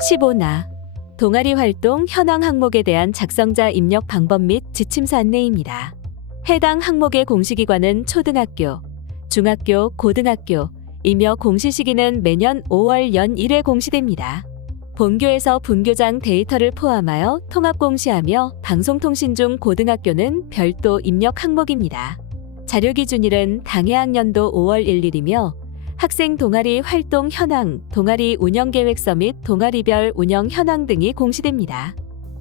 15나 동아리 활동 현황 항목에 대한 작성자 입력 방법 및 지침서 안내입니다. 해당 항목의 공시기관은 초등학교, 중학교, 고등학교, 이며 공시 시기는 매년 5월 연 1회 공시됩니다. 본교에서 분교장 데이터를 포함하여 통합 공시하며 방송통신 중 고등학교는 별도 입력 항목입니다. 자료 기준일은 당해학년도 5월 1일이며 학생 동아리 활동 현황, 동아리 운영 계획서 및 동아리별 운영 현황 등이 공시됩니다.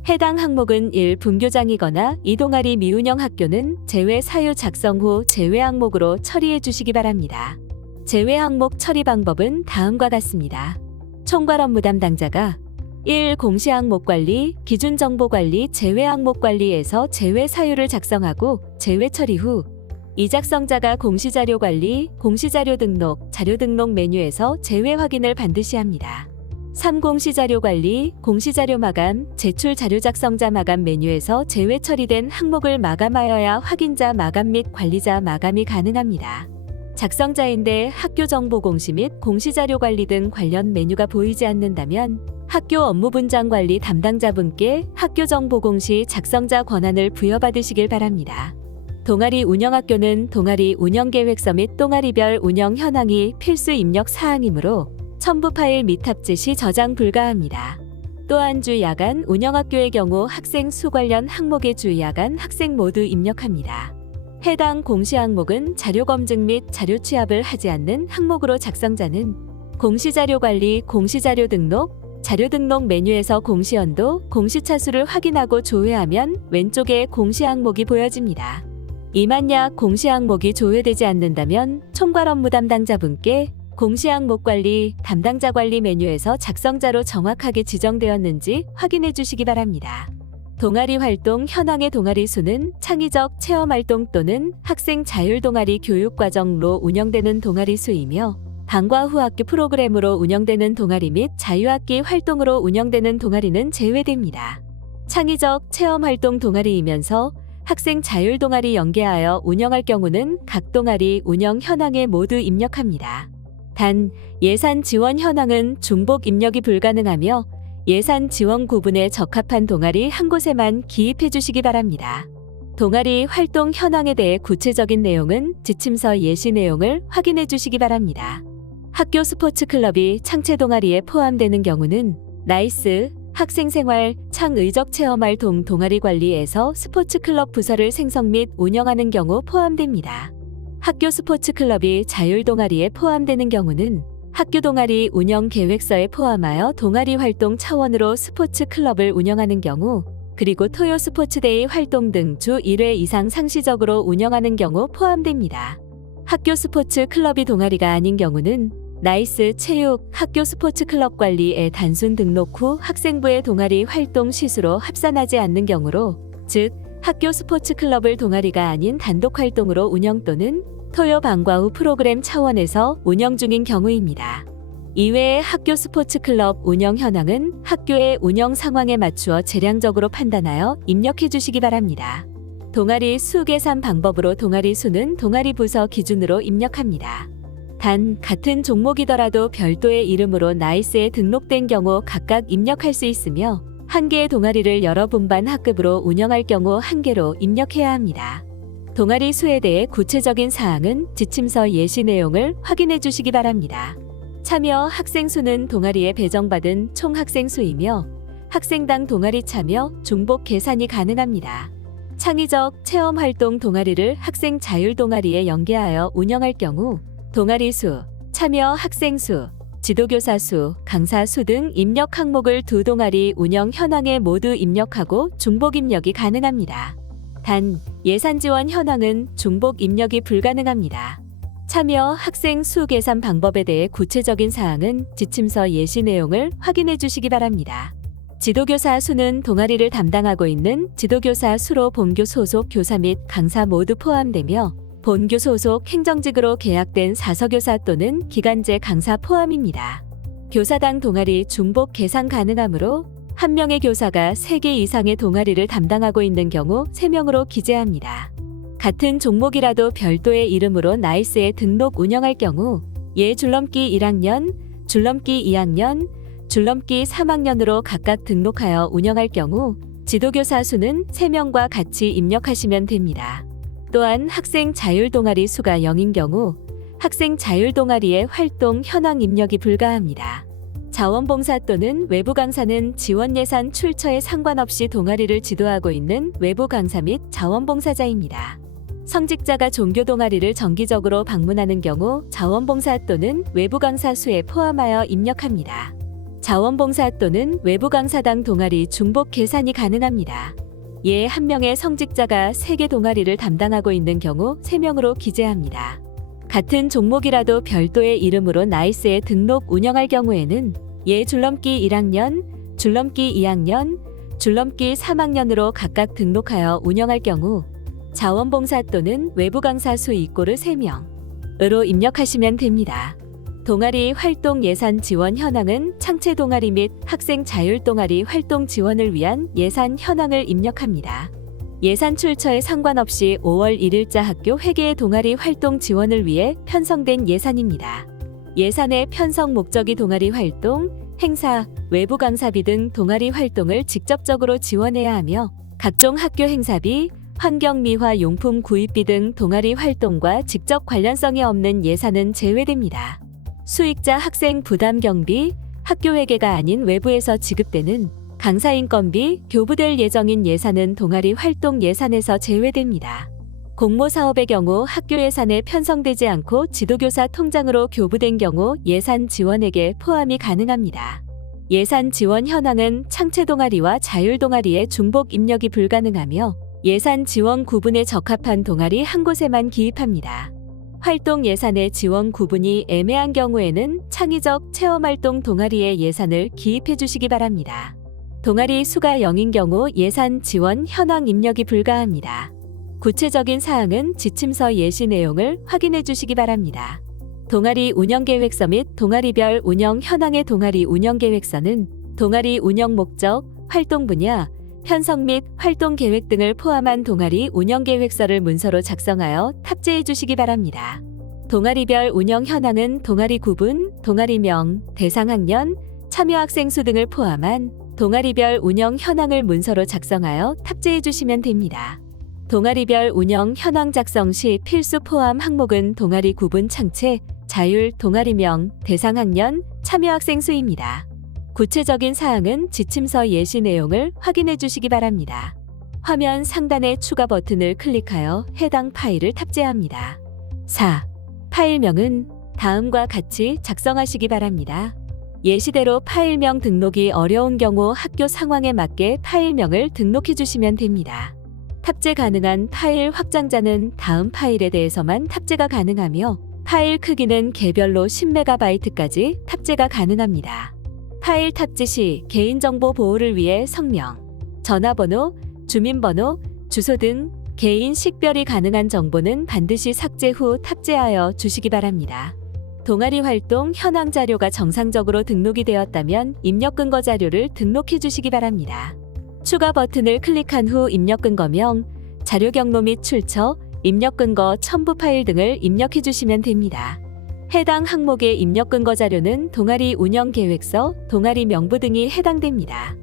해당 항목은 1. 분교장이거나 이 동아리 미운영 학교는 제외 사유 작성 후 제외 항목으로 처리해 주시기 바랍니다. 제외 항목 처리 방법은 다음과 같습니다. 총괄 업무 담당자가 1. 공시 항목 관리, 기준 정보 관리, 제외 항목 관리에서 제외 사유를 작성하고 제외 처리 후 이 작성자가 공시자료 관리, 공시자료 등록, 자료 등록 메뉴에서 제외 확인을 반드시 합니다. 3. 공시자료 관리, 공시자료 마감, 제출 자료 작성자 마감 메뉴에서 제외 처리된 항목을 마감하여야 확인자 마감 및 관리자 마감이 가능합니다. 작성자인데 학교 정보 공시 및 공시자료 관리 등 관련 메뉴가 보이지 않는다면 학교 업무 분장 관리 담당자분께 학교 정보 공시 작성자 권한을 부여받으시길 바랍니다. 동아리 운영학교는 동아리 운영계획서 및 동아리별 운영 현황이 필수 입력 사항이므로 첨부 파일 및 탑재 시 저장 불가합니다. 또한 주 야간 운영학교의 경우 학생 수 관련 항목의 주 야간 학생 모두 입력합니다. 해당 공시 항목은 자료 검증 및 자료 취합을 하지 않는 항목으로 작성자는 공시자료 관리, 공시자료 등록, 자료 등록 메뉴에서 공시연도, 공시차수를 확인하고 조회하면 왼쪽에 공시 항목이 보여집니다. 이만약 공시 항목이 조회되지 않는다면 총괄 업무 담당자분께 공시 항목 관리, 담당자 관리 메뉴에서 작성자로 정확하게 지정되었는지 확인해 주시기 바랍니다. 동아리 활동 현황의 동아리 수는 창의적 체험활동 또는 학생 자율동아리 교육과정으로 운영되는 동아리 수이며 방과 후 학교 프로그램으로 운영되는 동아리 및 자유학기 활동으로 운영되는 동아리는 제외됩니다. 창의적 체험활동 동아리이면서 학생 자율동아리 연계하여 운영할 경우는 각 동아리 운영 현황에 모두 입력합니다. 단, 예산 지원 현황은 중복 입력이 불가능하며 예산 지원 구분에 적합한 동아리 한 곳에만 기입해 주시기 바랍니다. 동아리 활동 현황에 대해 구체적인 내용은 지침서 예시 내용을 확인해 주시기 바랍니다. 학교 스포츠 클럽이 창체 동아리에 포함되는 경우는 나이스, 학생생활, 창의적 체험활동 동아리 관리에서 스포츠 클럽 부서를 생성 및 운영하는 경우 포함됩니다. 학교 스포츠 클럽이 자율 동아리에 포함되는 경우는 학교 동아리 운영 계획서에 포함하여 동아리 활동 차원으로 스포츠 클럽을 운영하는 경우, 그리고 토요 스포츠데이 활동 등 주 1회 이상 상시적으로 운영하는 경우 포함됩니다. 학교 스포츠 클럽이 동아리가 아닌 경우는 나이스 체육 학교 스포츠 클럽 관리에 단순 등록 후 학생부의 동아리 활동 시수로 합산하지 않는 경우로, 즉 학교 스포츠 클럽을 동아리가 아닌 단독 활동으로 운영 또는 토요 방과 후 프로그램 차원에서 운영 중인 경우입니다. 이외에 학교 스포츠 클럽 운영 현황은 학교의 운영 상황에 맞추어 재량적으로 판단하여 입력해 주시기 바랍니다. 동아리 수 계산 방법으로 동아리 수는 동아리 부서 기준으로 입력합니다. 단, 같은 종목이더라도 별도의 이름으로 나이스에 등록된 경우 각각 입력할 수 있으며 한 개의 동아리를 여러 분반 학급으로 운영할 경우 한 개로 입력해야 합니다. 동아리 수에 대해 구체적인 사항은 지침서 예시 내용을 확인해 주시기 바랍니다. 참여 학생 수는 동아리에 배정받은 총 학생 수이며 학생당 동아리 참여, 중복 계산이 가능합니다. 창의적 체험활동 동아리를 학생 자율 동아리에 연계하여 운영할 경우 동아리 수, 참여 학생 수, 지도교사 수, 강사 수 등 입력 항목을 두 동아리 운영 현황에 모두 입력하고 중복 입력이 가능합니다. 단, 예산 지원 현황은 중복 입력이 불가능합니다. 참여 학생 수 계산 방법에 대해 구체적인 사항은 지침서 예시 내용을 확인해 주시기 바랍니다. 지도교사 수는 동아리를 담당하고 있는 지도교사 수로 본교 소속 교사 및 강사 모두 포함되며 본교 소속 행정직으로 계약된 사서교사 또는 기간제 강사 포함입니다. 교사당 동아리 중복 계산 가능하므로 한 명의 교사가 3개 이상의 동아리를 담당하고 있는 경우 3명으로 기재합니다. 같은 종목이라도 별도의 이름으로 나이스에 등록 운영할 경우 줄넘기 1학년, 줄넘기 2학년, 줄넘기 3학년으로 각각 등록하여 운영할 경우 지도교사 수는 3명과 같이 입력하시면 됩니다. 또한 학생 자율 동아리 수가 0인 경우 학생 자율 동아리의 활동 현황 입력이 불가합니다. 자원봉사 또는 외부 강사는 지원 예산 출처에 상관없이 동아리를 지도하고 있는 외부 강사 및 자원봉사자입니다. 성직자가 종교 동아리를 정기적으로 방문하는 경우 자원봉사 또는 외부 강사 수에 포함하여 입력합니다. 자원봉사 또는 외부 강사당 동아리 중복 계산이 가능합니다. 예에 1명의 성직자가 3개 동아리를 담당하고 있는 경우 3명으로 기재합니다. 같은 종목이라도 별도의 이름으로 나이스에 등록 운영할 경우에는 예 줄넘기 1학년, 줄넘기 2학년, 줄넘기 3학년으로 각각 등록하여 운영할 경우 자원봉사 또는 외부 강사 수 이꼬르 3명으로 입력하시면 됩니다. 동아리 활동 예산 지원 현황은 창체 동아리 및 학생 자율 동아리 활동 지원을 위한 예산 현황을 입력합니다. 예산 출처에 상관없이 5월 1일자 학교 회계의 동아리 활동 지원을 위해 편성된 예산입니다. 예산의 편성 목적이 동아리 활동, 행사, 외부 강사비 등 동아리 활동을 직접적으로 지원해야 하며 각종 학교 행사비, 환경미화 용품 구입비 등 동아리 활동과 직접 관련성이 없는 예산은 제외됩니다. 수익자 학생 부담 경비, 학교 회계가 아닌 외부에서 지급되는 강사 인건비, 교부될 예정인 예산은 동아리 활동 예산에서 제외됩니다. 공모 사업의 경우 학교 예산에 편성되지 않고 지도교사 통장으로 교부된 경우 예산 지원액에 포함이 가능합니다. 예산 지원 현황은 창체 동아리와 자율 동아리의 중복 입력이 불가능하며 예산 지원 구분에 적합한 동아리 한 곳에만 기입합니다. 활동 예산의 지원 구분이 애매한 경우에는 창의적 체험활동 동아리의 예산을 기입해 주시기 바랍니다. 동아리 수가 0인 경우 예산 지원 현황 입력이 불가합니다. 구체적인 사항은 지침서 예시 내용을 확인해 주시기 바랍니다. 동아리 운영계획서 및 동아리별 운영 현황의 동아리 운영계획서는 동아리 운영 목적, 활동 분야, 편성 및 활동 계획 등을 포함한 동아리 운영계획서를 문서로 작성하여 탑재해 주시기 바랍니다. 동아리별 운영 현황은 동아리 구분, 동아리명, 대상 학년, 참여 학생 수 등을 포함한 동아리별 운영 현황을 문서로 작성하여 탑재해 주시면 됩니다. 동아리별 운영 현황 작성 시 필수 포함 항목은 동아리 구분 창체, 자율, 동아리명, 대상 학년, 참여 학생 수입니다. 구체적인 사항은 지침서 예시 내용을 확인해 주시기 바랍니다. 화면 상단의 추가 버튼을 클릭하여 해당 파일을 탑재합니다. 4. 파일명은 다음과 같이 작성하시기 바랍니다. 예시대로 파일명 등록이 어려운 경우 학교 상황에 맞게 파일명을 등록해 주시면 됩니다. 탑재 가능한 파일 확장자는 다음 파일에 대해서만 탑재가 가능하며 파일 크기는 개별로 10MB까지 탑재가 가능합니다. 파일 탑재 시 개인정보 보호를 위해 성명, 전화번호, 주민번호, 주소 등 개인 식별이 가능한 정보는 반드시 삭제 후 탑재하여 주시기 바랍니다. 동아리 활동 현황 자료가 정상적으로 등록이 되었다면 입력 근거 자료를 등록해 주시기 바랍니다. 추가 버튼을 클릭한 후 입력 근거명, 자료 경로 및 출처, 입력 근거 첨부 파일 등을 입력해 주시면 됩니다. 해당 항목의 입력 근거 자료는 동아리 운영 계획서, 동아리 명부 등이 해당됩니다.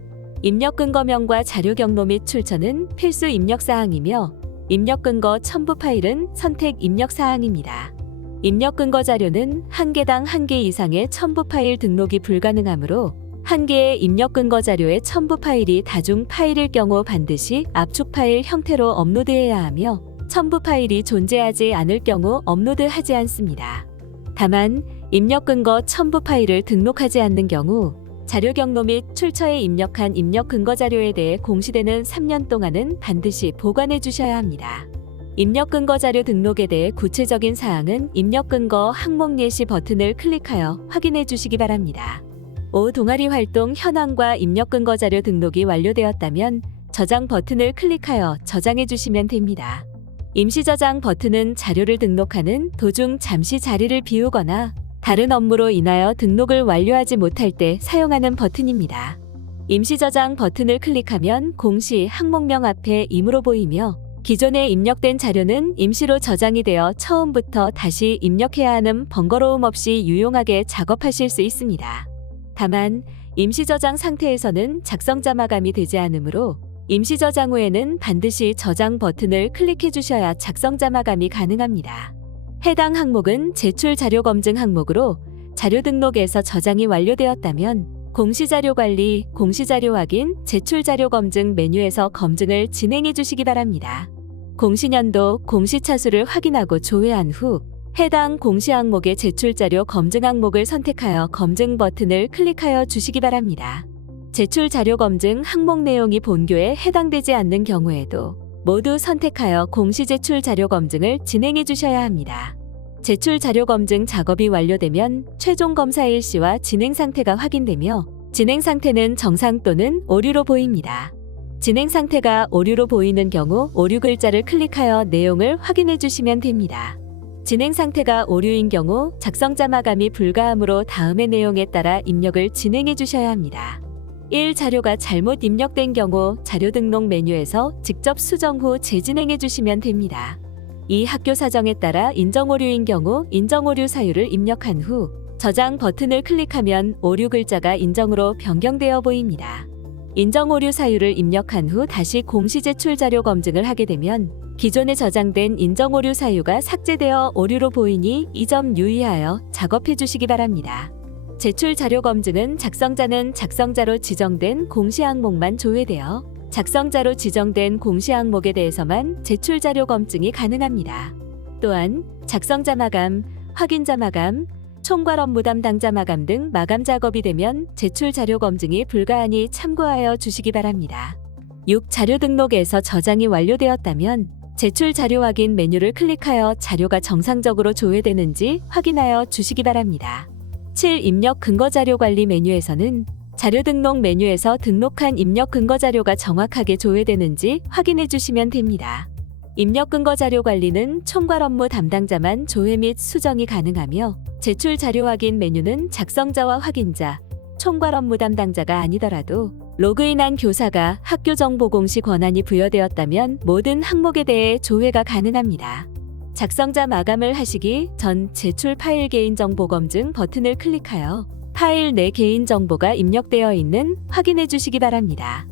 입력 근거명과 자료 경로 및 출처는 필수 입력 사항이며 입력 근거 첨부 파일은 선택 입력 사항입니다. 입력 근거 자료는 한 개당 1개 이상의 첨부 파일 등록이 불가능하므로 한 개의 입력 근거 자료의 첨부 파일이 다중 파일일 경우 반드시 압축 파일 형태로 업로드해야 하며 첨부 파일이 존재하지 않을 경우 업로드하지 않습니다. 다만 입력 근거 첨부 파일을 등록하지 않는 경우 자료 경로 및 출처에 입력한 입력 근거 자료에 대해 공시되는 3년 동안은 반드시 보관해 주셔야 합니다. 입력 근거 자료 등록에 대해 구체적인 사항은 입력 근거 항목 예시 버튼을 클릭하여 확인해 주시기 바랍니다. 5. 동아리 활동 현황과 입력 근거 자료 등록이 완료되었다면 저장 버튼을 클릭하여 저장해 주시면 됩니다. 임시 저장 버튼은 자료를 등록하는 도중 잠시 자리를 비우거나 다른 업무로 인하여 등록을 완료하지 못할 때 사용하는 버튼입니다. 임시 저장 버튼을 클릭하면 공시 항목명 앞에 임으로 보이며 기존에 입력된 자료는 임시로 저장이 되어 처음부터 다시 입력해야 하는 번거로움 없이 유용하게 작업하실 수 있습니다. 다만 임시 저장 상태에서는 작성자 마감이 되지 않으므로 임시 저장 후에는 반드시 저장 버튼을 클릭해 주셔야 작성자 마감이 가능합니다. 해당 항목은 제출 자료 검증 항목으로 자료 등록에서 저장이 완료되었다면 공시자료 관리, 공시자료 확인, 제출 자료 검증 메뉴에서 검증을 진행해 주시기 바랍니다. 공시년도, 공시차수를 확인하고 조회한 후 해당 공시 항목의 제출 자료 검증 항목을 선택하여 검증 버튼을 클릭하여 주시기 바랍니다. 제출 자료 검증 항목 내용이 본교에 해당되지 않는 경우에도 모두 선택하여 공시 제출 자료 검증을 진행해 주셔야 합니다. 제출 자료 검증 작업이 완료되면 최종 검사 일시와 진행 상태가 확인되며 진행 상태는 정상 또는 오류로 보입니다. 진행 상태가 오류로 보이는 경우 오류 글자를 클릭하여 내용을 확인해 주시면 됩니다. 진행 상태가 오류인 경우 작성자 마감이 불가하므로 다음의 내용에 따라 입력을 진행해 주셔야 합니다. 1. 자료가 잘못 입력된 경우 자료 등록 메뉴에서 직접 수정 후 재진행해 주시면 됩니다. 2. 학교 사정에 따라 인정 오류인 경우 인정 오류 사유를 입력한 후 저장 버튼을 클릭하면 오류 글자가 인정으로 변경되어 보입니다. 인정 오류 사유를 입력한 후 다시 공시 제출 자료 검증을 하게 되면 기존에 저장된 인정 오류 사유가 삭제되어 오류로 보이니 이 점 유의하여 작업해 주시기 바랍니다. 제출 자료 검증은 작성자는 작성자로 지정된 공시 항목만 조회되어 작성자로 지정된 공시 항목에 대해서만 제출 자료 검증이 가능합니다. 또한 작성자 마감, 확인자 마감, 총괄 업무 담당자 마감 등 마감 작업이 되면 제출 자료 검증이 불가하니 참고하여 주시기 바랍니다. 6. 자료 등록에서 저장이 완료되었다면 제출 자료 확인 메뉴를 클릭하여 자료가 정상적으로 조회되는지 확인하여 주시기 바랍니다. 7. 입력 근거 자료 관리 메뉴에서는 자료 등록 메뉴에서 등록한 입력 근거 자료가 정확하게 조회되는지 확인해 주시면 됩니다. 입력 근거 자료 관리는 총괄 업무 담당자만 조회 및 수정이 가능하며 제출 자료 확인 메뉴는 작성자와 확인자, 총괄 업무 담당자가 아니더라도 로그인한 교사가 학교 정보 공시 권한이 부여되었다면 모든 항목에 대해 조회가 가능합니다. 작성자 마감을 하시기 전 제출 파일 개인정보 검증 버튼을 클릭하여 파일 내 개인정보가 입력되어 있는 확인해 주시기 바랍니다.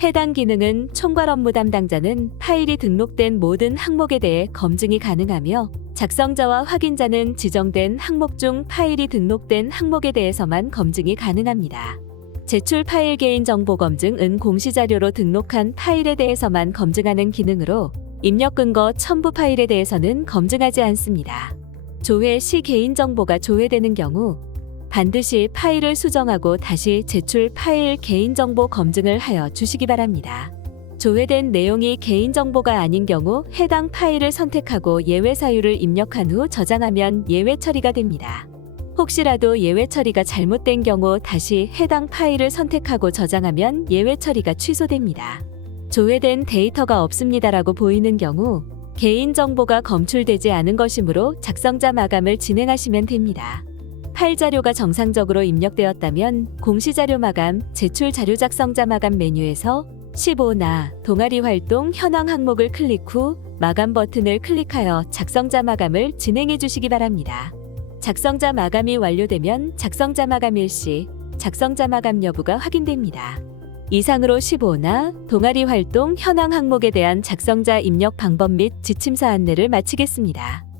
해당 기능은 총괄 업무 담당자는 파일이 등록된 모든 항목에 대해 검증이 가능하며 작성자와 확인자는 지정된 항목 중 파일이 등록된 항목에 대해서만 검증이 가능합니다. 제출 파일 개인정보 검증은 공시자료로 등록한 파일에 대해서만 검증하는 기능으로 입력 근거 첨부 파일에 대해서는 검증하지 않습니다. 조회 시 개인정보가 조회되는 경우 반드시 파일을 수정하고 다시 제출 파일 개인정보 검증을 하여 주시기 바랍니다. 조회된 내용이 개인정보가 아닌 경우 해당 파일을 선택하고 예외 사유를 입력한 후 저장하면 예외 처리가 됩니다. 혹시라도 예외 처리가 잘못된 경우 다시 해당 파일을 선택하고 저장하면 예외 처리가 취소됩니다. 조회된 데이터가 없습니다라고 보이는 경우 개인정보가 검출되지 않은 것이므로 작성자 마감을 진행하시면 됩니다. 파일 자료가 정상적으로 입력되었다면 공시자료 마감, 제출 자료 작성자 마감 메뉴에서 15나 동아리 활동 현황 항목을 클릭 후 마감 버튼을 클릭하여 작성자 마감을 진행해 주시기 바랍니다. 작성자 마감이 완료되면 작성자 마감 일시, 작성자 마감 여부가 확인됩니다. 이상으로 15나 동아리 활동 현황 항목에 대한 작성자 입력 방법 및 지침서 안내를 마치겠습니다.